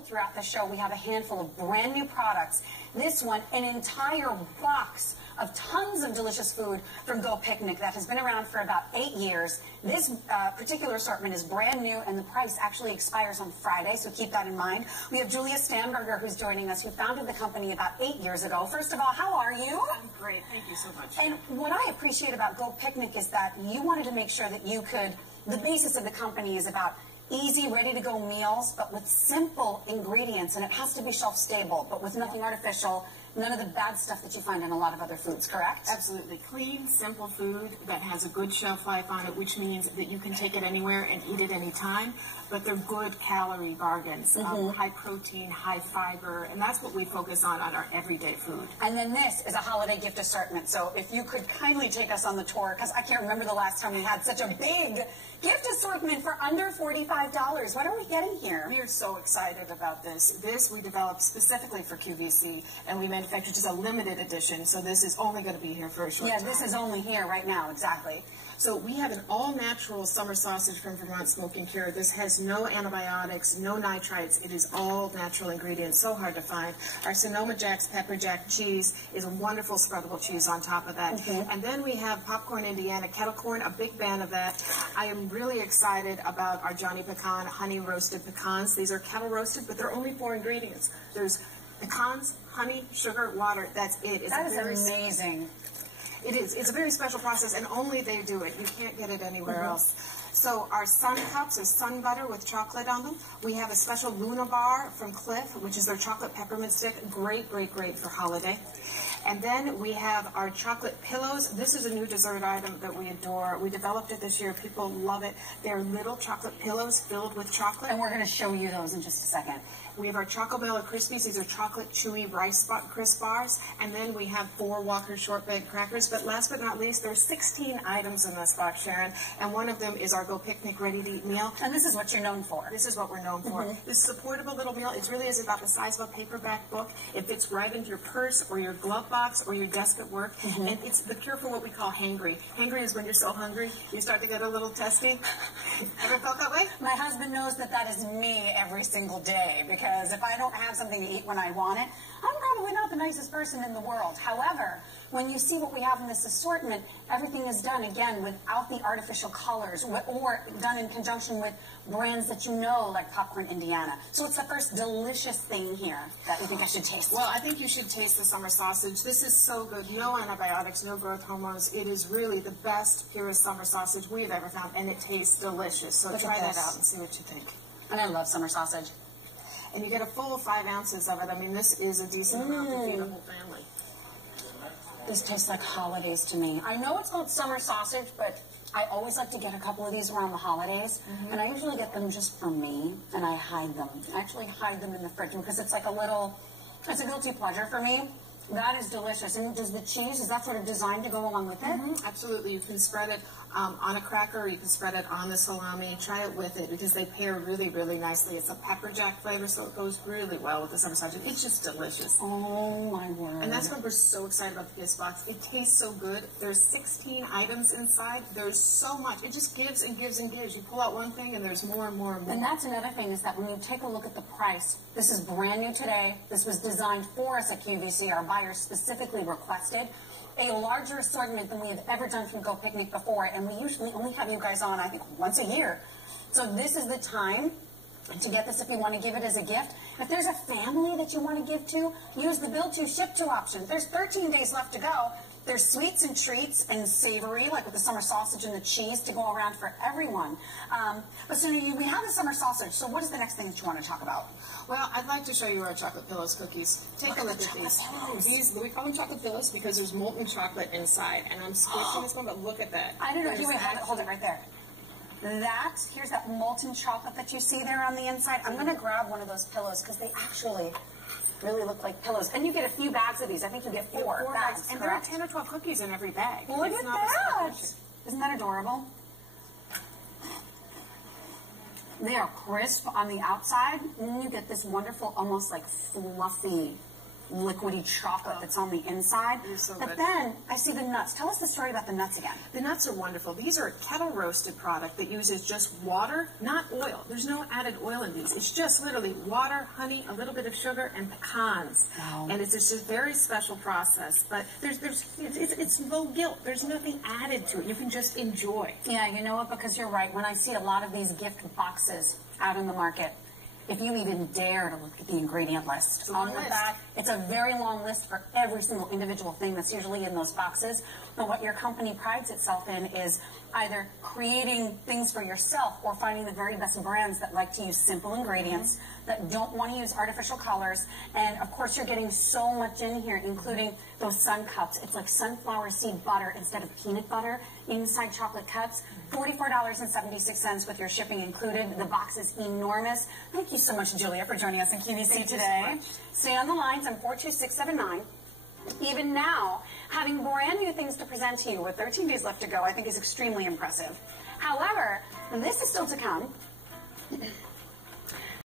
Throughout the show, we have a handful of brand new products. This one, an entire box of tons of delicious food from Go Picnic that has been around for about 8 years. This particular assortment is brand new, and the price actually expires on Friday, so keep that in mind. We have Julia Stamberger, who's joining us, who founded the company about 8 years ago. First of all, how are you? I'm great. Thank you so much. And what I appreciate about Go Picnic is that you wanted to make sure that you could, the basis of the company is about easy, ready-to-go meals, but with simple ingredients, and it has to be shelf-stable, but with nothing artificial, none of the bad stuff that you find in a lot of other foods, correct? Absolutely. Clean, simple food that has a good shelf life on it, which means that you can take it anywhere and eat it anytime, but they're good calorie bargains, high protein, high fiber, and that's what we focus on our everyday food. And then this is a holiday gift assortment, so if you could kindly take us on the tour, because I can't remember the last time we had such a big gift assortment for under $45. What are we getting here? We are so excited about this. This we developed specifically for QVC, and we manufactured just a limited edition, so this is only going to be here for a short time. Yeah, this is only here right now, exactly. So we have an all-natural summer sausage from Vermont Smoke and Cure. This has no antibiotics, no nitrites. It is all natural ingredients, so hard to find. Our Sonoma Jack's Pepper Jack cheese is a wonderful spreadable cheese on top of that. And then we have Popcorn Indiana kettle corn, a big fan of that. I am really excited about our Johnny Pecan honey roasted pecans. These are kettle roasted, but they're only 4 ingredients. There's pecans, honey, sugar, water. That's it. That is amazing. It is. It's a very special process, and only they do it. You can't get it anywhere else. So our Sun Cups are sun butter with chocolate on them. We have a special Luna Bar from Cliff, which is their chocolate peppermint stick. Great, great, great for holiday. And then we have our chocolate pillows. This is a new dessert item that we adore. We developed it this year. People love it. They're little chocolate pillows filled with chocolate. And we're going to show you those in just a second. We have our Choco Bella Crispies. These are chocolate chewy rice crisp bars. And then we have 4 Walker shortbread crackers. But last but not least, there's 16 items in this box, Sharon. And one of them is our Go Picnic ready-to-eat meal. And this is what you're known for. This is what we're known for. This is a portable little meal. It really is about the size of a paperback book. It fits right into your purse or your glove box or your desk at work. And it's the cure for what we call hangry. Hangry is when you're so hungry, you start to get a little testy. Ever felt that way? My husband knows that that is me every single day, because if I don't have something to eat when I want it, I'm probably not the nicest person in the world. However, when you see what we have in this assortment, everything is done, again, without the artificial colors, or done in conjunction with brands that you know, like Popcorn Indiana. So it's the first delicious thing here that we think I should taste. Well, I think you should taste the summer sausage. This is so good. No antibiotics, no growth hormones. It is really the best, purest summer sausage we've ever found, and it tastes delicious. So try that out and see what you think. And I love summer sausage. And you get a full 5 ounces of it. I mean, this is a decent amount to feed a whole family. This tastes like holidays to me. I know it's called summer sausage, but I always like to get a couple of these around the holidays, and I usually get them just for me, and I hide them. I actually hide them in the fridge because it's like it's a guilty pleasure for me. That is delicious. And does the cheese, is that sort of designed to go along with it? Absolutely. You can spread it on a cracker, or you can spread it on the salami. Try it with it because they pair really, really nicely. It's a pepper jack flavor, so it goes really well with the summer sausage. It's just delicious. Oh, my word. And that's why we're so excited about the gift box. It tastes so good. There's 16 items inside. There's so much. It just gives and gives and gives. You pull out one thing, and there's more and more and more. And that's another thing, is that when you take a look at the price, this is brand new today. This was designed for us at QVC. Our buyers specifically requested a larger assortment than we have ever done from Go Picnic before, and we usually only have you guys on, I think, once a year. So this is the time to get this if you want to give it as a gift. If there's a family that you want to give to, use the Build To, Ship To option. There's 13 days left to go. There's sweets and treats and savory, like with the summer sausage and the cheese, to go around for everyone. But so we have the summer sausage, so what is the next thing that you want to talk about? Well, I'd like to show you our chocolate pillows cookies. Take a look at these. We call them chocolate pillows because there's molten chocolate inside, and I'm squishing this one, but look at that. I don't know. Wait, hold it right there. Here's that molten chocolate that you see there on the inside. I'm going to grab one of those pillows because they actually really look like pillows. And you get a few bags of these. I think you get 4 bags. And there are 10 or 12 cookies in every bag. Look at that. Isn't that adorable? They are crisp on the outside, and then you get this wonderful, almost like fluffy liquidy chocolate that's on the inside. So but good. then I see the nuts. Tell us the story about the nuts again. The nuts are wonderful. These are a kettle roasted product that uses just water, not oil. There's no added oil in these. It's just literally water, honey, a little bit of sugar, and pecans. Wow. And it's just a very special process. But it's low guilt. There's nothing added to it. You can just enjoy. Yeah, you know what? Because you're right. When I see a lot of these gift boxes out in the market, if you even dare to look at the ingredient list, It's a long list. it's a very long list for every single individual thing that's usually in those boxes. But what your company prides itself in is either creating things for yourself or finding the very best brands that like to use simple ingredients, that don't want to use artificial colors. And of course, you're getting so much in here, including those sun cups. It's like sunflower seed butter instead of peanut butter inside chocolate cups. $44.76 with your shipping included. The box is enormous. Thank you so much, Julia, for joining us in QVC Thank you today. so much. Stay on the lines on 42679. Even now, having brand new things to present to you with 13 days left to go, I think is extremely impressive. However, this is still to come.